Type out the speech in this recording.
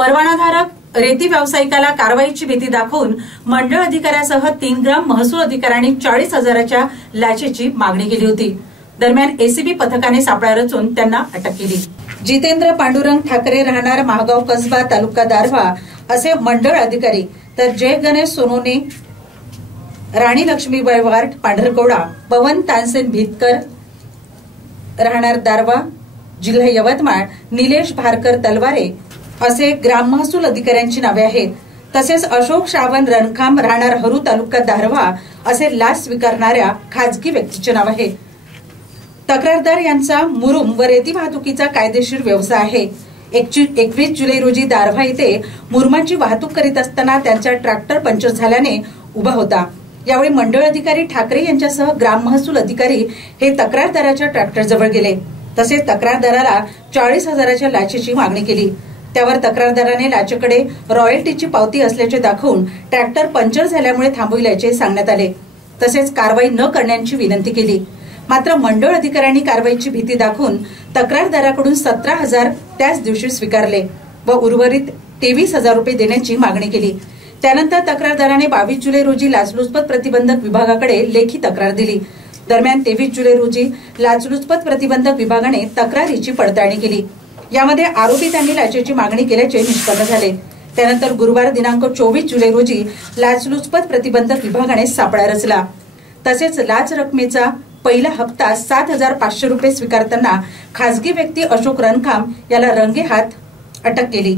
परवानाधारक रेती व्यावसायिकाला कारवाईची भीती दाखवून मंडळ अधिकाऱ्यासह 3 ग्राम महसूल अधिकाऱ्यांनी 40,000च्या लाचेची मागणी केली होती। दरम्यान एसीबी पथकाने सापळा रचून त्यांना अटक केली। जितेंद्र पांडुरंग ठाकरे राहणार महागाव कसबा तालुका दारव्हा असे मंडळ अधिकारी, तर जय गणेश सोनोने राणी लक्ष्मीबाई वार्ड पांढरकवडा, पवन तानसेन भीतकर राहणार दारवा जिल्हा यवतमाळ, निलेश भारकर तलवारे असे ग्राम महसूल अधिकाऱ्यांची नावे आहेत। तसेच अशोक श्रावण रणखाम राहणार हरू तालुका दारव्हा असे लाच स्वीकारणाऱ्या खाजगी व्यक्तीचे नाव आहे। तक्रारदार यांचा मुरुम व रेती वाहतुकीचा कायदेशीर व्यवसाय आहे। 21 जुलै रोजी दारव्हा येथे मुरुमाची वाहतूक करीत असताना त्यांचा ट्रॅक्टर पंक्चर झाल्याने उभा होता। यावेळी मंडळ अधिकारी ठाकरे यांच्यासह ग्राम महसूल अधिकारी हे तक्रारदाराच्या ट्रॅक्टर जवळ गेले। तसेच तक्रारदाराला 40,000च्या लाचेची मागणी केली। त्यावर तक्रारदाराने लाचेकडे रॉयल्टीची पावती असल्याचे दाखवून ट्रॅक्टर पंक्चर झाल्यामुळे थांबविल्याचे सांगण्यात आले। तसेच कारवाई न करण्याची विनंती केली। मात्र मंडळ अधिकाऱ्यांनी कारवाईची भीती दाखवून तक्रारदाराकडून 17,000 त्याच दिवशी स्वीकारले व उर्वरित 23,000 रुपये देण्याची मागणी केली। त्यानंतर तक्रारदाराने 22 जुलै रोजी लाचलुचपत प्रतिबंधक विभागाकडे लेखी तक्रार दिली। दरम्यान 23 जुलै रोजी लाचलुचपत प्रतिबंधक विभागाने तक्रारीची पडताळणी केली। यामध्ये आरोपितांनी लाचेची मागणी केल्याचे निष्पन्न झाले। त्यानंतर गुरुवार दिनांक 24 जुलै रोजी लाचलुचपत प्रतिबंधक विभागाने सापळा रचला। तसेच लाच रकमेचा पहिला हप्ता 7,500 रुपये स्वीकारताना खासगी व्यक्ती अशोक रणखाम याला रंगेहात अटक केली।